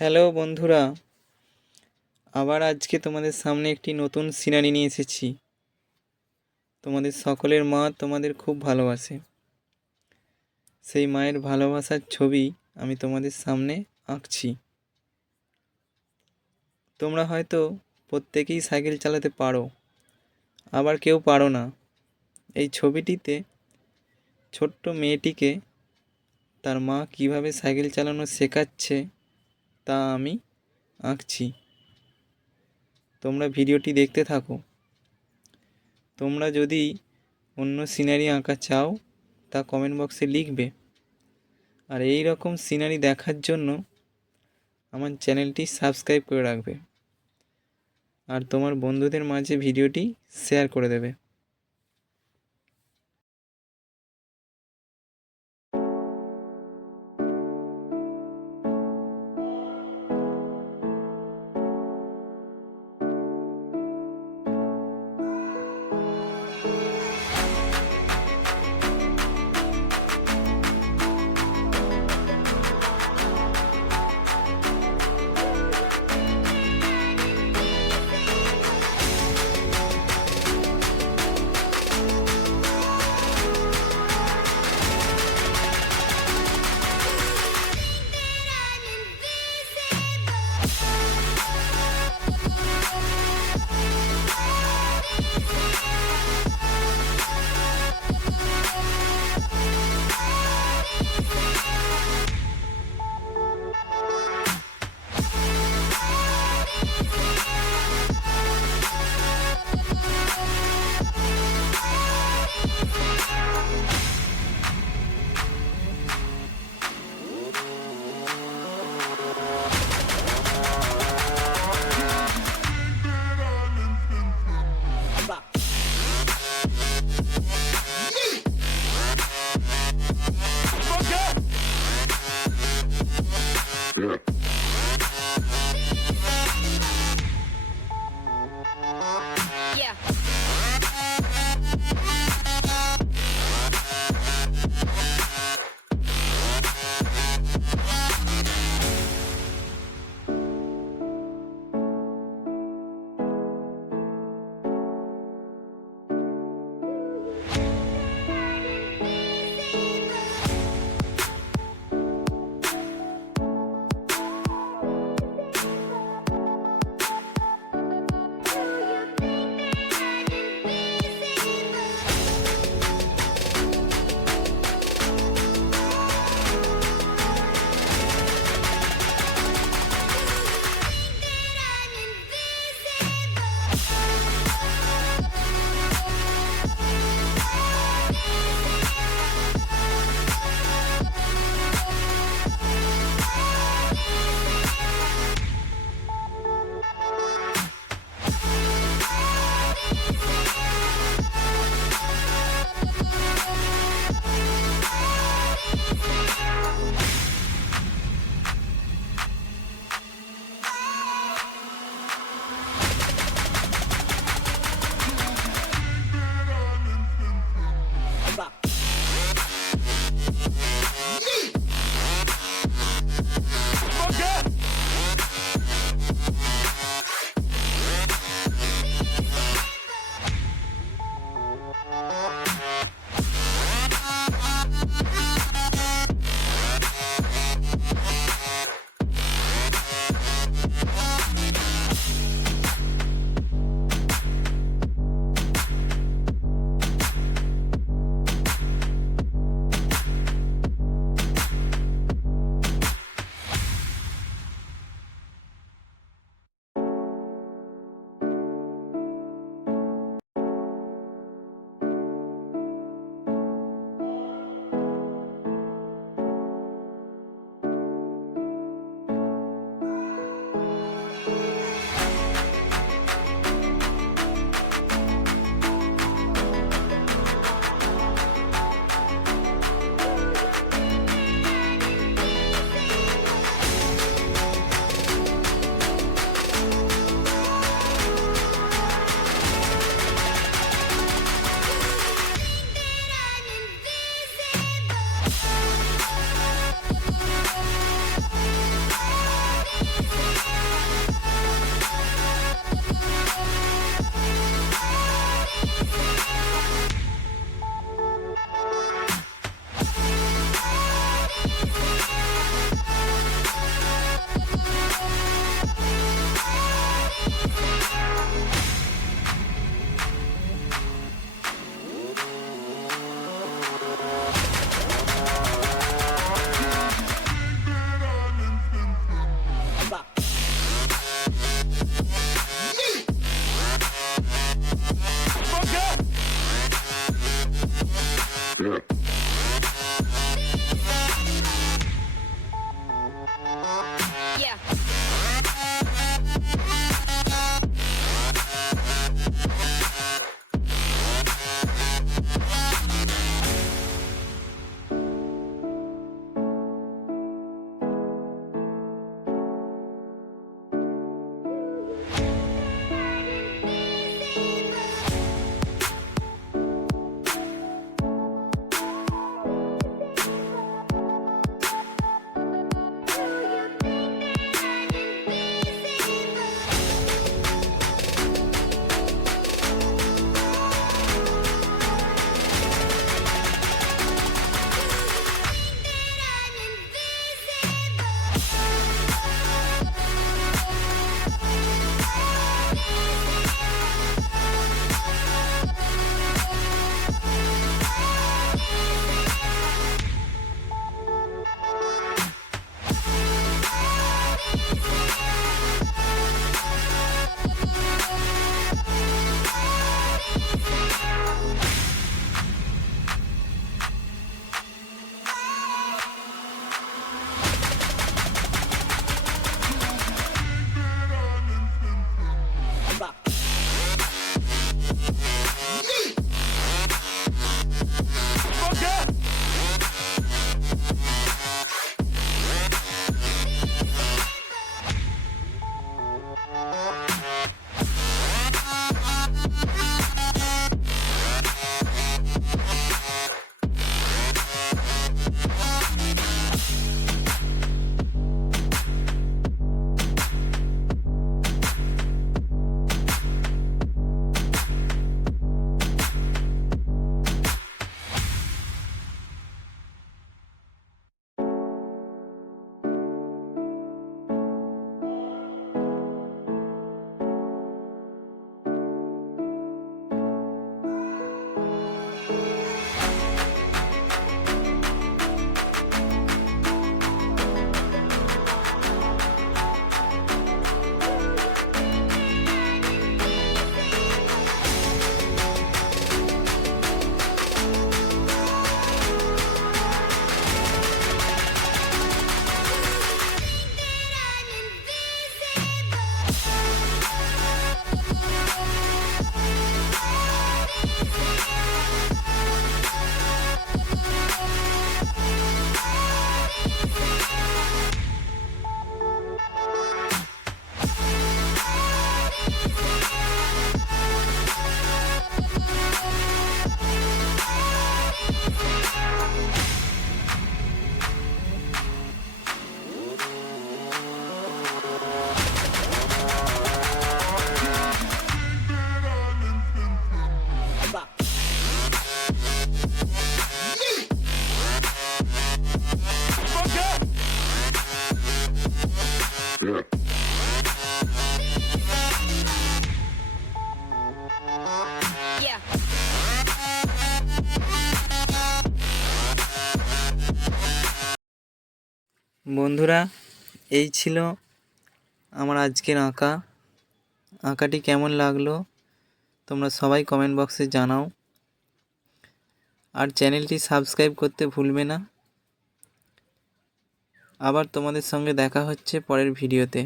হ্যালো বন্ধুরা, আবার আজকে তোমাদের সামনে একটি নতুন সিনারি নিয়ে এসেছি। তোমাদের সকলের মা তোমাদের খুব ভালোবাসে। সেই মায়ের ভালোবাসার ছবি আমি তোমাদের সামনে আঁকছি। তোমরা হয়তো প্রত্যেকেই সাইকেল চালাতে পারো, আবার কেউ পারো না। এই ছবিটিতে ছোট্ট মেয়েটিকে তার মা কিভাবে সাইকেল চালানো শেখাচ্ছে তা আমি আঁকছি। তোমরা ভিডিওটি দেখতে থাকো। তোমরা যদি অন্য সিনারি আঁকা চাও তা কমেন্ট বক্সে লিখবে। আর এই রকম সিনারি দেখার জন্য আমার চ্যানেলটি সাবস্ক্রাইব করে রাখবে আর তোমার বন্ধুদের মাঝে ভিডিওটি শেয়ার করে দেবে। Yeah. বন্ধুরা, এই ছিল আমার আজকের আঁকাটি কেমন লাগলো তোমরা সবাই কমেন্ট বক্সে জানাও। আর চ্যানেলটি সাবস্ক্রাইব করতে ভুলবে না। আবার তোমাদের সঙ্গে দেখা হচ্ছে পরের ভিডিওতে।